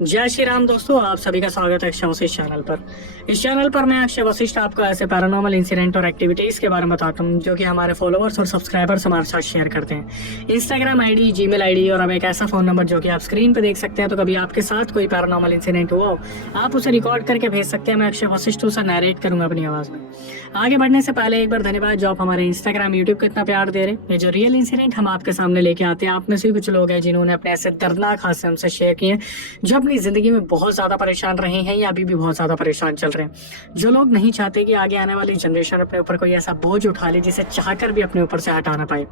जय श्री राम दोस्तों, आप सभी का स्वागत है अक्षय वशिष्ठ चैनल पर। इस चैनल पर मैं अक्षय वशिष्ठ आपको ऐसे पैरानॉर्मल इंसिडेंट और एक्टिविटीज के बारे में बताता हूँ जो कि हमारे फॉलोअर्स और सब्सक्राइबर्स हमारे साथ शेयर करते हैं। इंस्टाग्राम आईडी, जीमेल आईडी और अब एक ऐसा फोन नंबर जो कि आप स्क्रीन पर देख सकते हैं। तो कभी आपके साथ कोई पैरानॉर्मल इंसिडेंट हुआ हो, आप उसे रिकॉर्ड करके भेज सकते हैं। मैं अक्षय वशिष्ठ उसे नरेट करूंगा अपनी आवाज में। आगे बढ़ने से पहले एक बार धन्यवाद जो आप हमारे इंस्टाग्राम, यूट्यूब को इतना प्यार दे रहे हैं। ये जो रियल इंसिडेंट हम आपके सामने लेके आते हैं, आप में से कुछ लोग हैं जिन्होंने अपने ऐसे दर्दनाक हादसे हमसे शेयर किए जो अपनी जिंदगी में बहुत ज्यादा परेशान रहे हैं या अभी भी बहुत ज्यादा परेशान चल रहे हैं। जो लोग नहीं चाहते कि आगे आने वाली जनरेशन अपने ऊपर कोई ऐसा बोझ उठा ले जिसे चाहकर भी अपने ऊपर से हटा ना पाए।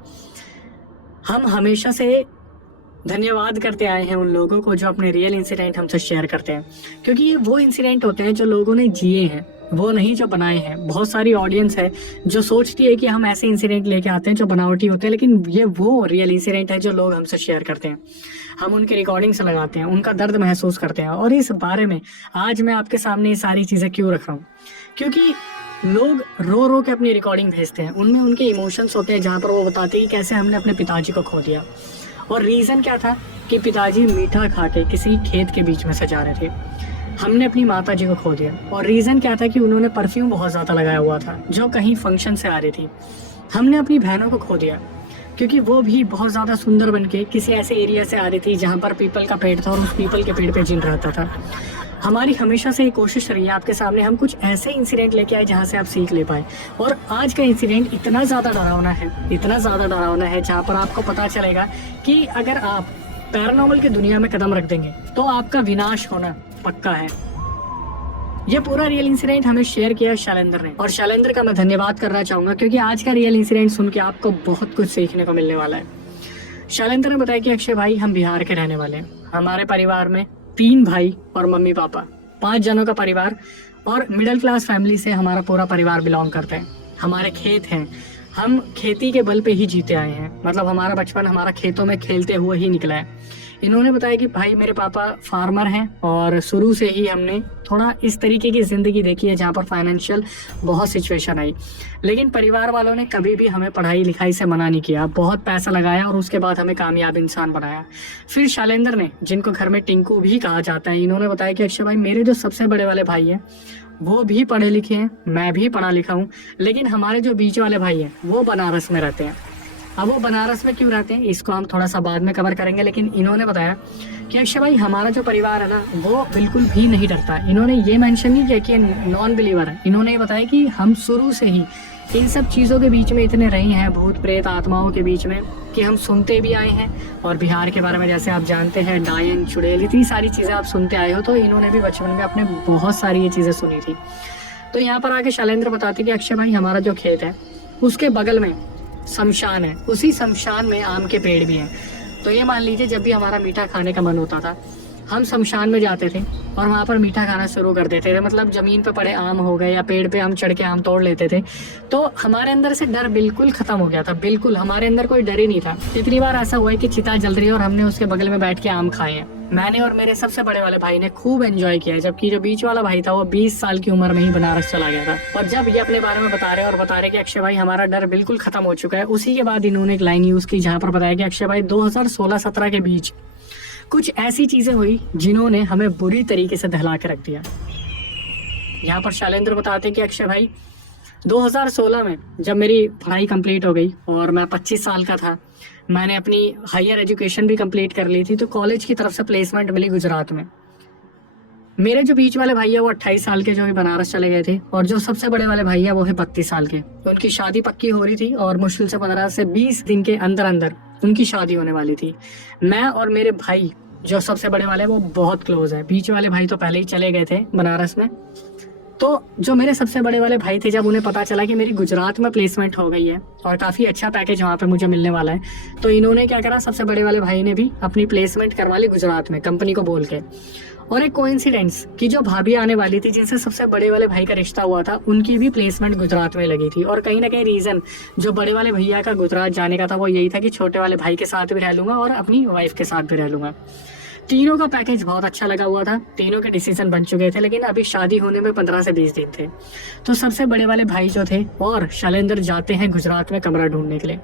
हम हमेशा से धन्यवाद करते आए हैं उन लोगों को जो अपने रियल इंसिडेंट हमसे शेयर करते हैं, क्योंकि ये वो इंसिडेंट होते हैं जो लोगों ने जिए हैं, वो नहीं जो बनाए हैं। बहुत सारी ऑडियंस है जो सोचती है कि हम ऐसे इंसिडेंट लेके आते हैं जो बनावटी होते हैं, लेकिन ये वो रियल इंसिडेंट है जो लोग हमसे शेयर करते हैं। हम उनकी रिकॉर्डिंग्स लगाते हैं, उनका दर्द महसूस करते हैं। और इस बारे में आज मैं आपके सामने ये सारी चीजें क्यों रख रहा हूँ, क्योंकि लोग रो रो के अपनी रिकॉर्डिंग भेजते हैं। उनमें उनके इमोशंस होते हैं जहाँ पर वो बताते हैं कि कैसे हमने अपने पिताजी को खो दिया। और रीजन क्या था कि पिताजी मीठा खा के किसी खेत के बीच में से जा रहे थे। हमने अपनी माता जी को खो दिया। और रीजन क्या था कि उन्होंने परफ्यूम बहुत ज्यादा लगाया हुआ था जो कहीं फंक्शन से आ रही थी। हमने अपनी बहनों को खो दिया क्योंकि वो भी बहुत ज्यादा सुंदर बनके किसी ऐसे एरिया से आ रही थी जहाँ पर पीपल का पेड़ था और उस पीपल के पेड़ पे जिन रहता था। हमारी हमेशा से ये कोशिश रही है आपके सामने हम कुछ ऐसे इंसिडेंट लेके आए जहाँ से आप सीख ले पाए। और आज का इंसिडेंट इतना ज्यादा डरावना है, इतना ज्यादा डरावना है, जहाँ पर आपको पता चलेगा कि अगर आप पैरानॉर्मल की दुनिया में कदम रख देंगे तो आपका विनाश होना पक्का है। ये पूरा रियल इंसिडेंट हमें शेयर किया है शैलेंद्र ने, और शैलेंद्र का मैं धन्यवाद करना चाहूंगा क्योंकि आज का रियल इंसिडेंट सुन के आपको बहुत कुछ सीखने को मिलने वाला है। शैलेंद्र ने बताया कि अक्षय भाई, हम बिहार के रहने वाले हैं। हमारे परिवार में 3 भाई और मम्मी पापा, 5 जनों का परिवार, और मिडिल क्लास फैमिली से हमारा पूरा परिवार बिलोंग करता है। हमारे खेत हैं, हम खेती के बल पे ही जीते आए हैं। मतलब हमारा बचपन हमारा खेतों में खेलते हुए ही निकला है। इन्होंने बताया कि भाई मेरे पापा फार्मर हैं और शुरू से ही हमने थोड़ा इस तरीके की जिंदगी देखी है जहाँ पर फाइनेंशियल बहुत सिचुएशन आई, लेकिन परिवार वालों ने कभी भी हमें पढ़ाई लिखाई से मना नहीं किया। बहुत पैसा लगाया और उसके बाद हमें कामयाब इंसान बनाया। फिर शैलेंद्र ने, जिनको घर में टिंकू भी कहा जाता है, इन्होंने बताया कि अक्षय भाई, मेरे जो सबसे बड़े वाले भाई हैं वो भी पढ़े लिखे हैं, मैं भी पढ़ा लिखा हूँ, लेकिन हमारे जो बीच वाले भाई हैं वो बनारस में रहते हैं। अब वो बनारस में क्यों रहते हैं इसको हम थोड़ा सा बाद में कवर करेंगे, लेकिन इन्होंने बताया कि अक्षय भाई, हमारा जो परिवार है ना वो बिल्कुल भी नहीं डरता। इन्होंने ये मेंशन नहीं किया कि नॉन बिलीवर है। इन्होंने ये बताया कि हम शुरू से ही इन सब चीज़ों के बीच में इतने रहे हैं, भूत प्रेत आत्माओं के बीच में, कि हम सुनते भी आए हैं। और बिहार के बारे में जैसे आप जानते हैं, डायन, चुड़ैल, इतनी सारी चीज़ें आप सुनते आए हो, तो इन्होंने भी बचपन में अपने बहुत सारी ये चीज़ें सुनी थी। तो यहाँ पर आके शैलेंद्र बताते कि अक्षय भाई, हमारा जो खेत है उसके बगल में शमशान है, उसी शमशान में आम के पेड़ भी हैं। तो ये मान लीजिए जब भी हमारा मीठा खाने का मन होता था हम शमशान में जाते थे और वहाँ पर मीठा खाना शुरू कर देते थे। मतलब जमीन पे पड़े आम हो गए या पेड़ पे हम चढ़ के आम तोड़ लेते थे। तो हमारे अंदर से डर बिल्कुल खत्म हो गया था, बिल्कुल हमारे अंदर कोई डर ही नहीं था। कितनी बार ऐसा हुआ है कि चिता जल रही है और हमने उसके बगल में बैठ के आम खाए हैं। मैंने और मेरे सबसे बड़े वाले भाई ने खूब एंजॉय किया है, जबकि जो बीच वाला भाई था वो 20 साल की उम्र में ही बनारस चला गया था। और जब ये अपने बारे में बता रहे और बता रहे कि अक्षय भाई, हमारा डर बिल्कुल खत्म हो चुका है, उसी के बाद इन्होंने एक लाइन यूज की जहाँ पर बताया कि अक्षय भाई, 2016-17 के बीच कुछ ऐसी चीजें हुई जिन्होंने हमें बुरी तरीके से दहला के रख दिया। यहाँ पर शैलेंद्र बताते कि अक्षय भाई, 2016 में जब मेरी पढ़ाई कंप्लीट हो गई और मैं 25 साल का था, मैंने अपनी हायर एजुकेशन भी कंप्लीट कर ली थी, तो कॉलेज की तरफ से प्लेसमेंट मिली गुजरात में। मेरे जो बीच वाले भाई है वो 28 साल के, जो भी बनारस चले गए थे, और जो सबसे बड़े वाले भाई है वो है 32 साल के। तो उनकी शादी पक्की हो रही थी और मुश्किल से 15 से 20 दिन के अंदर अंदर उनकी शादी होने वाली थी। मैं और मेरे भाई जो सबसे बड़े वाले वो बहुत क्लोज है, बीच वाले भाई तो पहले ही चले गए थे बनारस में। तो जो मेरे सबसे बड़े वाले भाई थे, जब उन्हें पता चला कि मेरी गुजरात में प्लेसमेंट हो गई है और काफ़ी अच्छा पैकेज वहाँ पे मुझे मिलने वाला है, तो इन्होंने क्या करा, सबसे बड़े वाले भाई ने भी अपनी प्लेसमेंट करवा ली गुजरात में, कंपनी को बोल के। और एक कोइंसिडेंस कि जो भाभी आने वाली थी जिनसे सबसे बड़े वाले भाई का रिश्ता हुआ था, उनकी भी प्लेसमेंट गुजरात में लगी थी। और कहीं ना कहीं रीज़न जो बड़े वाले भैया का गुजरात जाने का था वो यही था कि छोटे वाले भाई के साथ भी रह लूँगा और अपनी वाइफ के साथ भी रह लूँगा। तीनों का पैकेज बहुत अच्छा लगा हुआ था, तीनों के डिसीजन बन चुके थे, लेकिन अभी शादी होने में 15 से 20 दिन थे। तो सबसे बड़े वाले भाई जो थे और शैलेंद्र जाते हैं गुजरात में कमरा ढूंढने के लिए।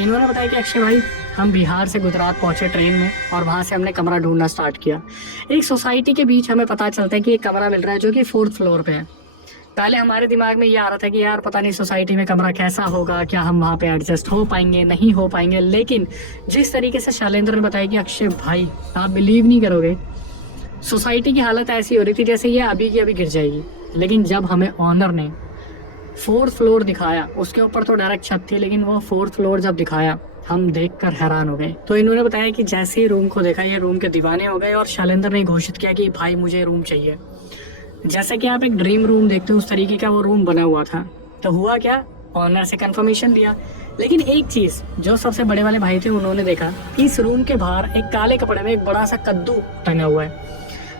इन्होंने बताया कि अक्षय भाई हम बिहार से गुजरात पहुंचे ट्रेन में और वहां से हमने कमरा ढूंढना स्टार्ट किया। एक सोसाइटी के बीच हमें पता चलता है कि एक कमरा मिल रहा है जो कि 4th फ्लोर पे है। पहले हमारे दिमाग में ये आ रहा था कि यार पता नहीं सोसाइटी में कमरा कैसा होगा, क्या हम वहाँ पे एडजस्ट हो पाएंगे नहीं हो पाएंगे। लेकिन जिस तरीके से शैलेंद्र ने बताया कि अक्षय भाई आप बिलीव नहीं करोगे, सोसाइटी की हालत ऐसी हो रही थी जैसे ये अभी की अभी गिर जाएगी। लेकिन जब हमें ऑनर ने 4th फ्लोर दिखाया, उसके ऊपर तो डायरेक्ट छत थी, लेकिन वो 4th फ्लोर जब दिखाया हम देखकर हैरान हो गए। तो इन्होंने बताया कि जैसे ही रूम को देखा ये रूम के दीवाने हो गए और शैलेंद्र ने घोषित किया कि भाई मुझे रूम चाहिए। जैसे कि आप एक ड्रीम रूम देखते हो उस तरीके का वो रूम बना हुआ था। तो हुआ क्या, ऑनर से कंफर्मेशन लिया। लेकिन एक चीज जो सबसे बड़े वाले भाई थे उन्होंने देखा, इस रूम के बाहर एक काले कपड़े में एक बड़ा सा कद्दू टंगा हुआ है।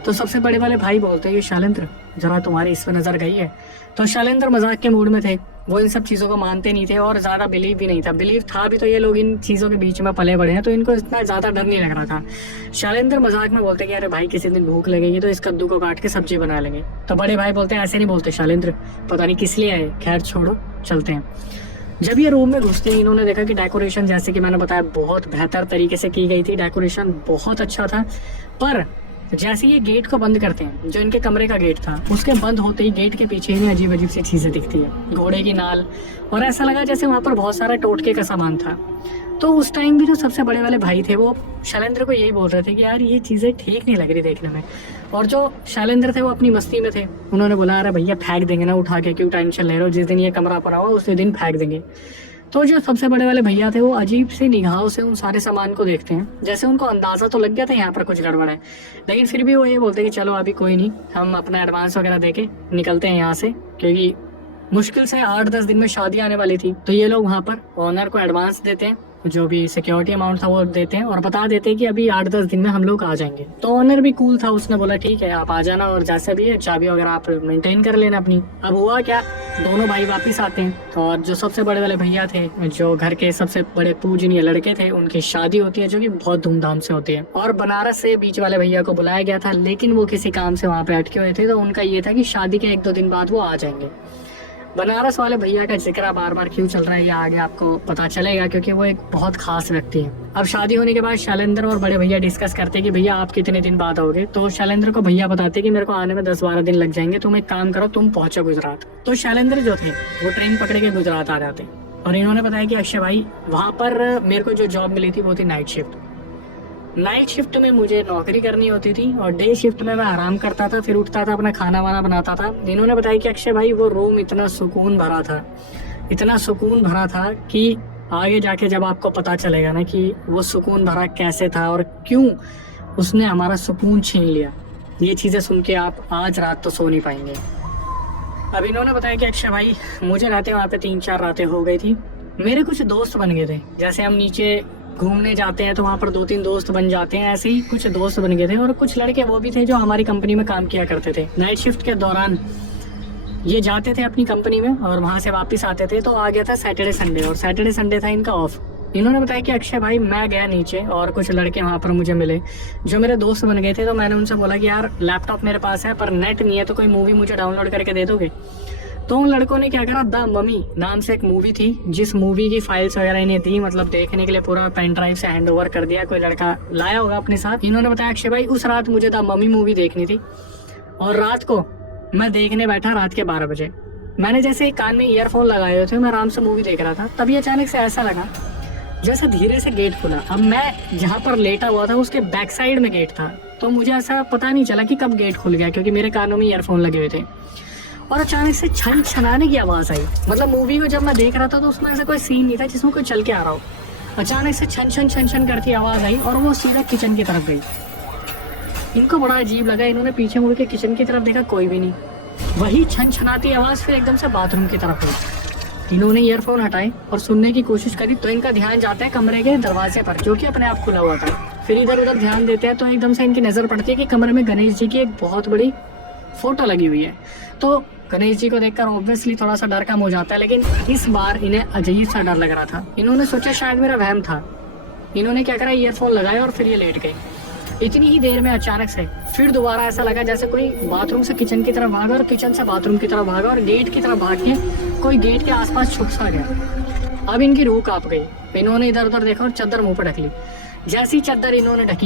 तो सबसे बड़े वाले भाई बोलते हैं शैलेंद्र जरा तुम्हारी इस पर नजर गई है। तो शैलेंद्र मजाक के मूड में थे, वो इन सब चीज़ों को मानते नहीं थे और ज़्यादा बिलीव भी नहीं था। बिलीव था भी तो ये लोग इन चीज़ों के बीच में पले बड़े हैं, तो इनको इतना ज़्यादा डर नहीं लग रहा था। शैलेंद्र मजाक में बोलते कि अरे भाई किसी दिन भूख लगेगी तो इस कद्दू को काट के सब्जी बना लेंगे। तो बड़े भाई बोलते हैं ऐसे नहीं बोलते शैलेंद्र, पता नहीं किस लिए आए, खैर छोड़ो चलते हैं। जब ये रूम में घुसते ही इन्होंने देखा कि डेकोरेशन जैसे कि मैंने बताया बहुत बेहतर तरीके से की गई थी, डेकोरेशन बहुत अच्छा था। पर जैसे ये गेट को बंद करते हैं, जो इनके कमरे का गेट था, उसके बंद होते ही गेट के पीछे ही अजीब अजीब सी चीजें दिखती है, घोड़े की नाल, और ऐसा लगा जैसे वहां पर बहुत सारा टोटके का सामान था। तो उस टाइम भी जो सबसे बड़े वाले भाई थे वो शैलेंद्र को यही बोल रहे थे कि यार ये चीजें ठीक नहीं लग रही देखने में। और जो शैलेंद्र थे वो अपनी मस्ती में थे, उन्होंने बोला अरे भैया फेंक देंगे ना उठा के, क्यों टेंशन ले रहे हो, जिस दिन ये कमरा पड़ा हुआ उसी दिन फेंक देंगे। तो जो सबसे बड़े वाले भैया थे वो अजीब सी निगाहों से उन सारे सामान को देखते हैं, जैसे उनको अंदाजा तो लग गया था यहाँ पर कुछ गड़बड़ है। लेकिन फिर भी वो ये बोलते हैं कि चलो अभी कोई नहीं, हम अपना एडवांस वगैरह देके निकलते हैं यहाँ से, क्योंकि मुश्किल से 8-10 दिन में शादी आने वाली थी। तो ये लोग वहाँ पर ऑनर को एडवांस देते हैं, जो भी सिक्योरिटी अमाउंट था वो देते हैं और बता देते हैं कि अभी 8-10 दिन में हम लोग आ जाएंगे। तो ऑनर भी कूल था, उसने बोला ठीक है आप आ जाना और जैसे भी है चाबी वगैरह आप मेंटेन कर लेना अपनी। अब हुआ क्या, दोनों भाई वापस आते हैं और जो सबसे बड़े वाले भैया थे, जो घर के सबसे बड़े पूजनीय लड़के थे, उनकी शादी होती है जो कि बहुत धूमधाम से होती है। और बनारस से बीच वाले भैया को बुलाया गया था, लेकिन वो किसी काम से वहाँ पे अटके हुए थे। तो उनका ये था कि शादी के 1-2 दिन बाद वो आ जाएंगे। बनारस वाले भैया का जिक्र बार बार क्यों चल रहा है ये आगे आपको पता चलेगा, क्योंकि वो एक बहुत खास व्यक्ति है। अब शादी होने के बाद शैलेंद्र और बड़े भैया डिस्कस करते हैं कि भैया आप कितने दिन बाद आओगे। तो शैलेंद्र को भैया बताते कि मेरे को आने में 10-12 दिन लग जाएंगे, तुम एक काम करो तुम पहुंचो गुजरात। तो शैलेंद्र जो थे वो ट्रेन पकड़ के गुजरात आ जाते और इन्होंने बताया कि अक्षय भाई वहाँ पर मेरे को जो जॉब मिली थी वो थी नाइट शिफ्ट। नाइट शिफ्ट में मुझे नौकरी करनी होती थी और डे शिफ्ट में मैं आराम करता था, फिर उठता था अपना खाना वाना बनाता था। इन्होंने बताया कि अक्षय भाई वो रूम इतना सुकून भरा था, इतना सुकून भरा था कि आगे जाके जब आपको पता चलेगा ना कि वो सुकून भरा कैसे था और क्यों उसने हमारा सुकून छीन लिया, ये चीज़ें सुन के आप आज रात तो सो नहीं पाएंगे। अब इन्होंने बताया कि अक्षय भाई मुझे रहते वहाँ पे 3-4 रातें हो गई थी, मेरे कुछ दोस्त बन गए थे। जैसे हम नीचे घूमने जाते हैं तो वहाँ पर 2-3 दोस्त बन जाते हैं, ऐसे ही कुछ दोस्त बन गए थे। और कुछ लड़के वो भी थे जो हमारी कंपनी में काम किया करते थे। नाइट शिफ्ट के दौरान ये जाते थे अपनी कंपनी में और वहाँ से वापस आते थे। तो आ गया था सैटरडे संडे और सैटरडे संडे था इनका ऑफ। इन्होंने बताया कि अक्षय भाई मैं गया नीचे और कुछ लड़के वहाँ पर मुझे मिले जो मेरे दोस्त बन गए थे। तो मैंने उनसे बोला कि यार लैपटॉप मेरे पास है पर नेट नहीं है, तो कोई मूवी मुझे डाउनलोड करके दे दोगे। तो उन लड़कों ने क्या करा, द ममी नाम से एक मूवी थी, जिस मूवी की फाइल्स वगैरह इन्हें दी, मतलब देखने के लिए पूरा पेन ड्राइव से हैंड ओवर कर दिया। कोई लड़का लाया होगा अपने साथ। इन्होंने बताया अक्षय भाई उस रात मुझे द ममी मूवी देखनी थी और रात को मैं देखने बैठा रात के 12 बजे। मैंने जैसे कान में ईयरफोन लगाए हुए थे, मैं आराम से मूवी देख रहा था, तभी अचानक से ऐसा लगा जैसे धीरे से गेट खुला। अब मैं जहाँ पर लेटा हुआ था उसके बैक साइड में गेट था, तो मुझे ऐसा पता नहीं चला कि कब गेट खुल गया, क्योंकि मेरे कानों में ईयरफोन लगे हुए थे। और अचानक से छन छनाने की आवाज़ आई। मतलब मूवी को जब मैं देख रहा था तो उसमें ऐसा कोई सीन नहीं था जिसमें कोई चल के आ रहा हो। अचानक से छन छन छन छन करती आवाज़ आई और वो सीधा किचन की तरफ गई। इनको बड़ा अजीब लगा, इन्होंने पीछे मुड़ के किचन की तरफ देखा, कोई भी नहीं। वही छन छनाती आवाज़ फिर एकदम से बाथरूम की तरफ गई। इन्होंने ईयरफोन हटाए और सुनने की कोशिश करी तो इनका ध्यान जाता है कमरे के दरवाजे पर, जो कि अपने आप खुला हुआ था। फिर इधर उधर ध्यान देते हैं तो एकदम से इनकी नज़र पड़ती है कि कमरे में गणेश जी की एक बहुत बड़ी फोटो लगी हुई है। तो गणेश जी को देखकर ऑब्वियसली थोड़ा सा डर कम हो जाता है, लेकिन इस बार इन्हें अजीब सा डर लग रहा था। इन्होंने सोचा शायद मेरा वहम था। इन्होंने क्या करा, ईयरफोन लगाया और फिर ये लेट गए। इतनी ही देर में अचानक से फिर दोबारा ऐसा लगा जैसे कोई बाथरूम से किचन की तरफ भागा और किचन से बाथरूम की तरफ भागा और गेट की तरफ भाग के कोई गेट के आसपास छुप सा गया। अब इनकी रूह कांप गई। इन्होंने इधर उधर देखा और चादर मुंह पर ढक ली। जैसी चादर इन्होंने ढकी